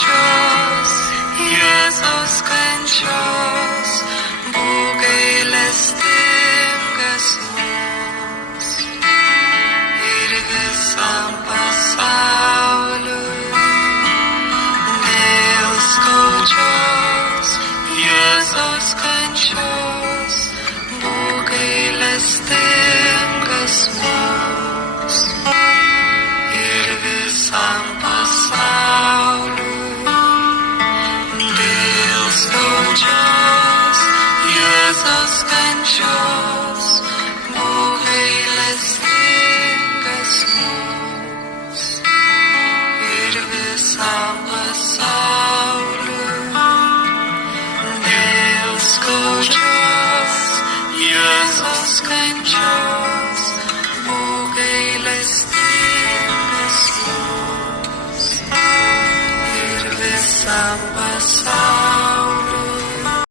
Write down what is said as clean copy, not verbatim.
skaudžios Jėzaus kančios, būk gailestingas mums ir visam pasauliui. Dėl skaudžios Jėzaus kančios, būk gailestingas mums ir visam pasauliui. Dėl skaudžios Jėzaus kančios, būk gailestingas mums ir visam pasauliui. Dėl skaudžios Jėzaus kančios, būk gailestingas mums ir visam pasauliui.